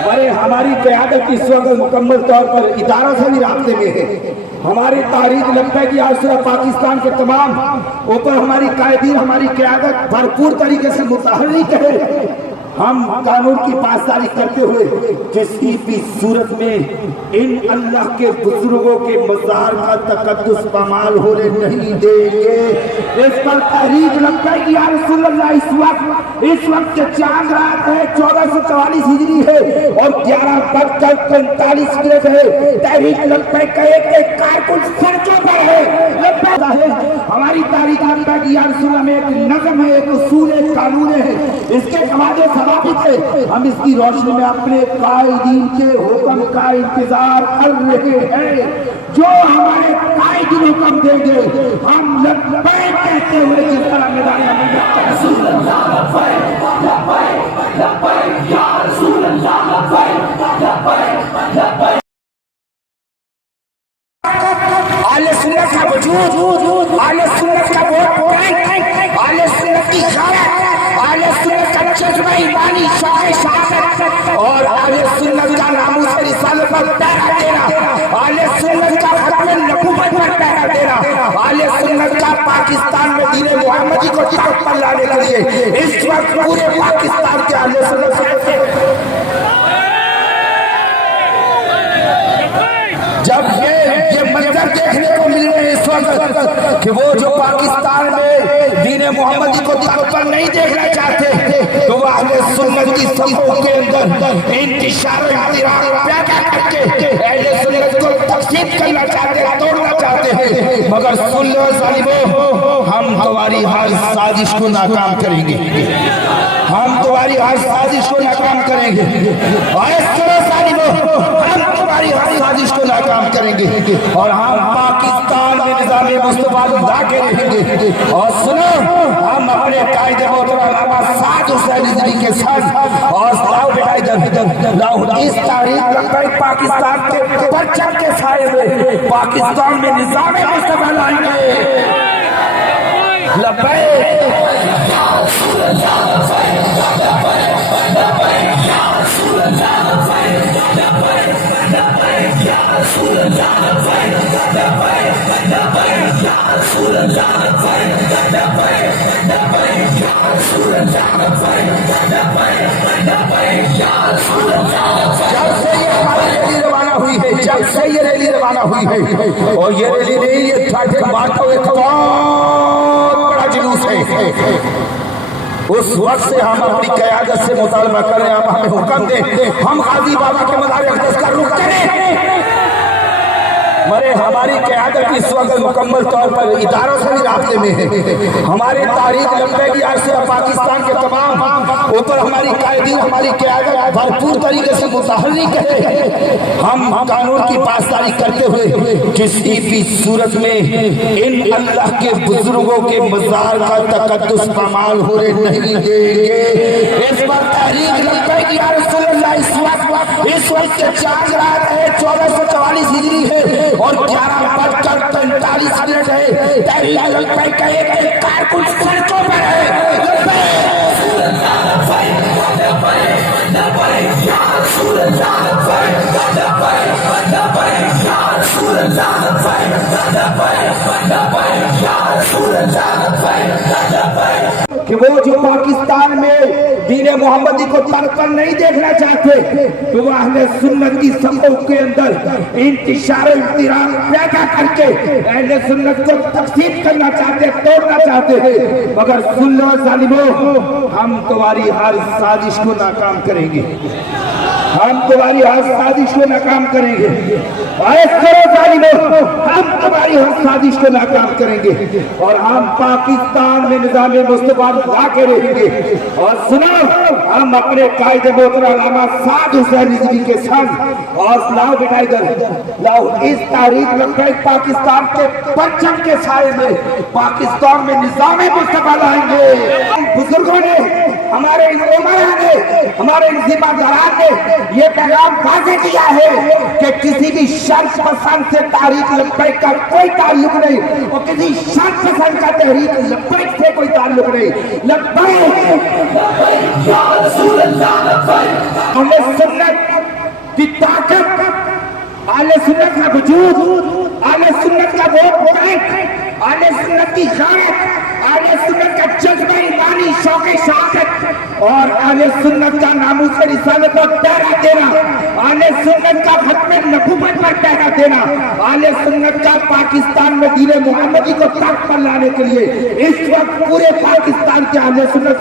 बड़े हमारी क़यादत इस वक्त मुकम्मल तौर पर इदारों से भी राब्ते में है। हमारी तारीख लगता है कि आज से पाकिस्तान के तमाम ऊपर हमारी कायदीन, हमारी क़यादत भरपूर तरीके से मुतहर्रिक है। हम कानून की पासदारी करते हुए किसी भी सूरत में इन अल्लाह के बुजुर्गों के मज़ार का तकद्दुस पामाल होने नहीं देंगे। इस पर तहरीक लगता है कि या रसूल अल्लाह इस वक्त के चांद रात है, 1444 हिजरी है और 11:45 है। तहरीक लगता है कि एक कारकुन सड़कों पर है। हमारी तारीख लगता है कि या रसूल में एक नज़म है, एक उसूल है, एक कानून है, इसके हमारे हम इसकी रोशनी में अपने कायदीन के हुक्म का इंतजार कर रहे हैं। जो हमारे कायदीन हुक्म देंगे हम लब्बैक कहते हुए जिस तरह मैदान आले सुन्नत का वजूद, आले सुन्नत का वोट, आले सुन्नत की आले सुन्नत का जज्बा ईमानी शान और आले सुन्नत का नामूस रिसालत पर पहरा देना, आले सुन्नत का खत्म नबूवत पर पहरा देना, आले सुन्नत का पाकिस्तान में दीन मुहम्मदी को ताकत पर लाने के लिए इस वक्त पूरे पाकिस्तान के आले सुन्नत जब ये मंजर देखने को मिल रहे हैं इस वक्त कि वो जो पाकिस्तान में दीन मुहम्मदी को ताकत पर नहीं देखना चाहते तो वो अहले सुन्नत की सफ़ों के अंदर इंतिशार पैदा करके अहले सुन्नत को तक़सीम करना चाहते हैं, तोड़ना चाहते हैं। मगर सुन लो ज़ालिमों, हम तुम्हारी हर साजिश को नाकाम करेंगे, हम तुम्हारी हर साजिश को नाकाम करेंगे। हम तुम्हारी हर साजिश को नाकाम करेंगे और हम पाकिस्तान में निज़ाम मुस्तफ़ा ला के रहेंगे। और सुनो, हम अपने कायदे मोहतरमा साद हुसैन रिज़वी के साथ और इस तारीख तक पाकिस्तान के परचम के साए में पाकिस्तान में निज़ाम मुस्तफ़ा लाएंगे। जब से ये रैली रवाना हुई है और ये रैली नहीं, ये एक बहुत बड़ा जुलूस है। उस वक्त से हम अपनी क़यादत से मुतालबा करें, आप हमें हुक्म दें हम गाजी बाबा के मज़ार अक़दस का रुख करें। मरे हमारी क़यादत इस वक्त मुकम्मल तौर पर इदारों से भी राब्ते में है। हमारी तारीख लगता है कि आज से पाकिस्तान के तमाम ऊपर हमारी कायदीन, हमारी क़यादत भरपूर तरीके से मुतहर्रिक है। हम कानून की पासदारी करते हुए किसी भी सूरत में इन अल्लाह के बुजुर्गों के मज़ार का तकद्दुस पामाल होने नहीं देंगे। इस पर तहरीक लगता है कि या रसूल अल्लाह इस वक्त के चांद रात है, 1444 हिजरी है और 11:45 है। तहरीक लगता है कि एक कारकुन सड़कों पर है। कि वो जो पाकिस्तान में दीन मुहम्मदी को ताकत पर नहीं देखना चाहते तो वो अहले सुन्नत की सफ़ों के अंदर इंतिशार इख्तिराम पैदा करके अहले सुन्नत को तक़सीम करना चाहते, तोड़ना चाहते हैं। मगर सुन लो ज़ालिमों, हम तुम्हारी हर साजिश को नाकाम करेंगे, हम तुम्हारी हर साजिश को नाकाम करेंगे। हम तुम्हारी हर साजिश को नाकाम करेंगे और हम पाकिस्तान में निज़ाम मुस्तफ़ा ला के रहेंगे। और सुनो, हम अपने कायदे मोहतरमा साद हुसैन रिज़वी के साथ और लाओ बेटा इधर लाओ, इस तारीख लगता है पाकिस्तान के परचम के साए में पाकिस्तान में निज़ाम मुस्तफ़ा लाएंगे। बुजुर्गों ने, हमारे उमरा ने, हमारे जिम्मेदारान ने یہ پیغام واضح کیا ہے کہ کسی بھی شرط پسند سے تحریک لبیک کا کوئی تعلق نہیں، اور کسی شرط پسند کا تحریک لبیک سے کوئی تعلق نہیں۔ لبیک یا رسول اللہ، اہل سنت کی طاقت، اہل سنت کا وجود، اہل سنت کا وہ بینک، اہل سنت کی غیرت، اہل سنت کا جذبہ ایمانی، شوق شہادت، اور اہل سنت کا ناموس رسالت پر پہرا دینا، اہل سنت کا ختم نبوت پر پہرا دینا، اہل سنت کا پاکستان میں دین محمدی کو طاقت پر لانے کے لیے اس وقت پورے پاکستان کے اہل سنت